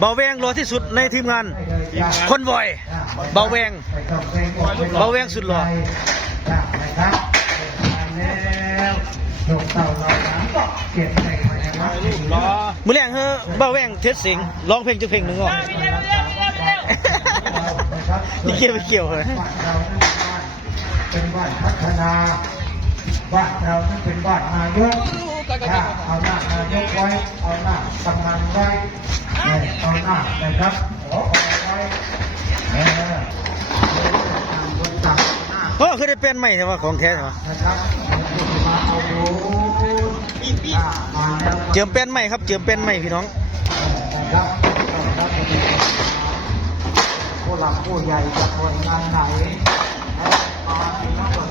เบาแวงรอที่สุดในทีมงาน คนบ่อย เบาแวง เบาแวงสุดหล่อจ้ะนะครับมาแล้วลูกเต่าเราน้ำก็เก็บใส่ไว้นะครับมือแรงเฮ้อเบาแวงเทสสิงร้องเพลงจะเพลงหนึ่งอะนะครับนี่เกี่ยวไม่เกี่ยวเลยเป็นบ้านพัฒนา บ้านเรานั้นเป็นบ้านนายกถ้าเอาหน้านายกไว้เอาหน้ากำนันไว้เอาหน้านะครับขอเอาไว้เออต่างคนต่างหน้าโอ้คือได้เป็นใหม่ใช่ไหมของแท้ใช่ไหมนะครับมาเอาดูอ่ามาแล้วเจิมเป็นใหม่ครับ เจิมเป็นใหม่พี่น้องนะครับครับผู้หลักผู้ใหญ่จากหน่วยงานไหนมาที่นักประ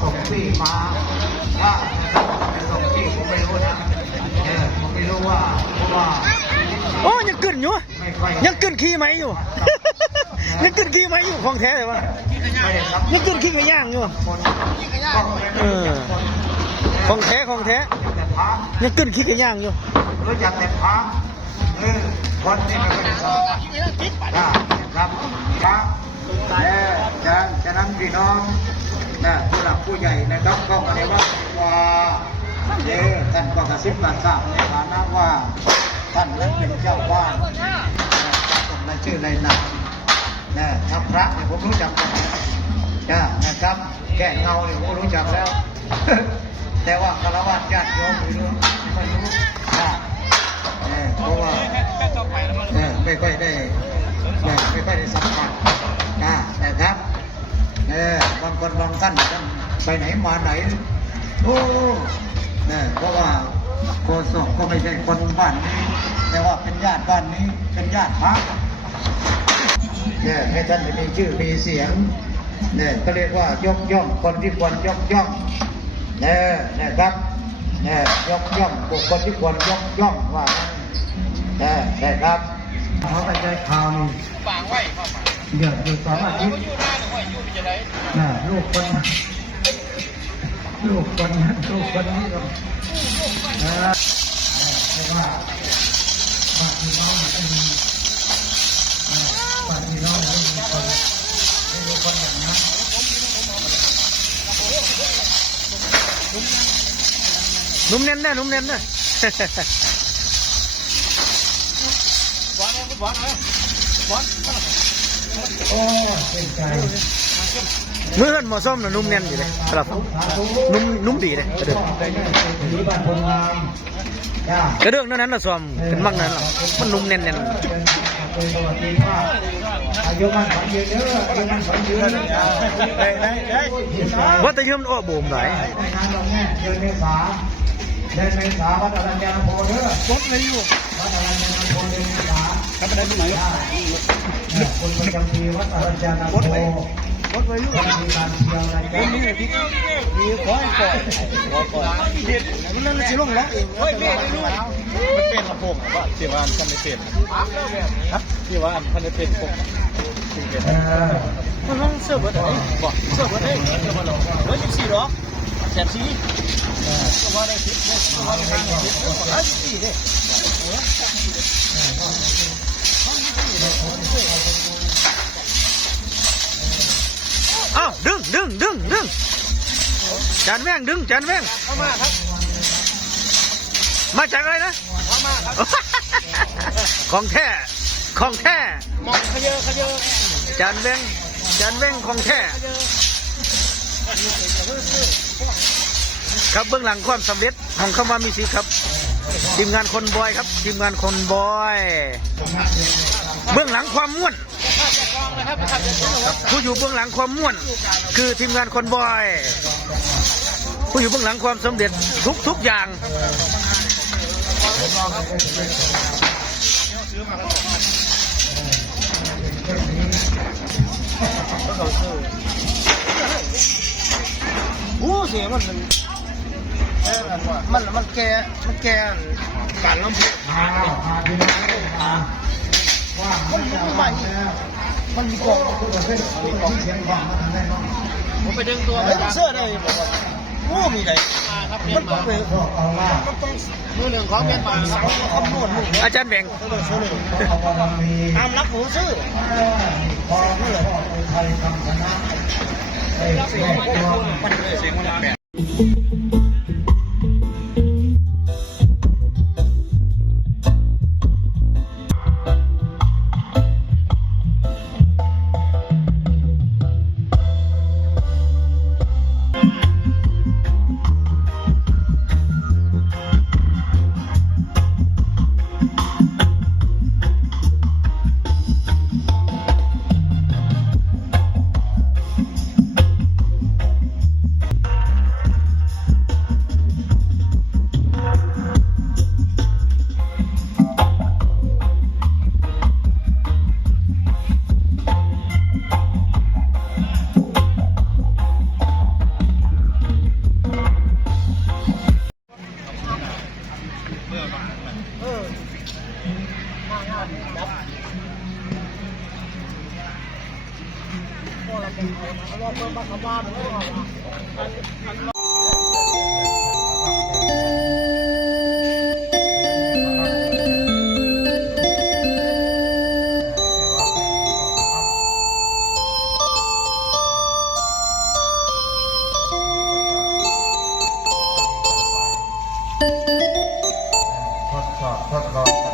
สงค์ที่มาว่าประสงค์ที่ผมไม่รู้นะเออผมไม่รู้ว่าเพราะว่าโอ้ยังกึ่นอยู่ไม่ค่อยยังกึ่นขี้ไหมอยู่ ยังกึ่นขี้ไหมอยู่ของแท้เลยวะไม่ได้ครับยังกึ่นขี้กระย่างอยู่คนต้องไม่เออของแท้ของแท้แต่พระยังกึ่นขี้กระย่างอยู่รู้จักแต่พระเออคนที่ไม่ค่อยได้สอนนะครับพระเออจะฉะนั้นพี่น้อง นะผู้หลักผู้ใหญ่นะครับก็มาได้ว่าว่าเด้อท่านก็กระซิบมาทราบในฐานะว่า ท่านนั้นเป็นเจ้าบ้านนะผมในชื่อในนามนะถ้าพระเนี่ยผมรู้จักกันนะนะครับ แก่เงาเนี่ยผมรู้จักแล้ว แต่ว่าคารวะญาติโยมไม่รู้ไม่รู้นะเออเพราะว่าไม่ค่อยได้ไม่ไม่ค่อยได้สัมผัสนะครับ เออบางคนบางท่านไปไหนมาไหน โอ้เนี่ยเพราะว่าโกศกก็ไม่ใช่คนบ้านนี้ แต่ว่าเป็นญาติบ้านนี้ เป็นญาติพระเนี่ยให้ท่านมีชื่อมีเสียงเนี่ยก็เรียกว่ายกย่องคนที่ควรยกย่องเนี่ยนะครับเนี่ยยกย่องบุคคลที่ควรยกย่องว่าเนี่ยนะครับเขาไปใจข่าวนี่ปางไว้เข้ามา เดือดอยู่สองอาทิตย์อยู่หน้าหนูอยู่เป็นยังไงน่ะลูกคนลูกคนนั้นลูกคนนี้ก็นะเพราะว่าบ้านพี่น้องไม่มีอ่าบ้านพี่น้องไม่มีคนไม่มีคนอย่างนั้นนุ่มเน้นแน่นุ่มเน้นแน่บอลบอลบอล โอ้ยเป็นใจมือกันหมอส้มนะนุ่มเน้นอยู่เลยครับนุ่มนุ่มดีเลยกระเดื่องได้ได้ผีบ้านคนงามจ้ากระเดื่องเท่านั้นนะส้มเป็นมักนั้นหรอมันนุ่มเน้นเน้นเป็นสวัสดีมากอายุมันขอยืนเด้ออายุมันขอยืนได้ได้ได้ว่าแต่ยืมอ้อโบมหลายในงาน เดนเมษาเดือนเมษาวัดอรัญญาโพเด้อรถเลยอยู่วัดอรัญญาโพเดือนเมษาทำไปได้ที่ไหนเนี่ยคนประจำปีวัดอรัญญาโพรถเลยอยู่มีการเที่ยวอะไรกันนี่เลยพี่มีขอให้อยปล่อยปล่อยมันนั่นสิลงร้องเองเฮ้ยเมย์ด้วยมันเป็นลำโพงว่าที่ว่าท่านได้เป็นครับที่ว่าท่านได้เป็นผมถึงเป็นเออมันต้องเสิร์ฟเบอร์ไหนบอกเสิร์ฟเบอร์ไหนเสิร์ฟเบอร์ไหนเบอยี่สิบสี่หรอ แสนสี่ก็ว่าได้สิบก็ว่าได้ห้าสิบก็ว่าได้สี่เด้อ้าวดึงดึงดึงดึงจานแว่งดึงจานแว่งเข้ามาครับ มาจากอะไรนะเข้ามาครับของแท้ของแท้มองขยเยขยเยจานแว่งจานแว่งของแท้ ครับเบื้องหลังความสำเร็จของคำว่ามีสีครับ ทีมงานคนบอยครับ ทีมงานคนบอย เบื้องหลังความม่วนผู้อยู่เบื้องหลังความม่วน คือทีมงานคนบอย ผู้อยู่เบื้องหลังความสำเร็จทุกทุกอย่างโอ้เสียมัน มันมันแกมันแก่การลำพูมันมีใหม่มันมีกองมันโกองผมไปดึงตัวไอ้เสื้อได้บอกว่าโอ้มีอะไรมันต้องเป็นมันต้องมือหนึ่งของเมียนมาสังคำนวณอาจารย์แบ่งตามรักหูซื้อพอเมื่อไทยคำชนะเสียงมันแปล ทดสอบทดลอง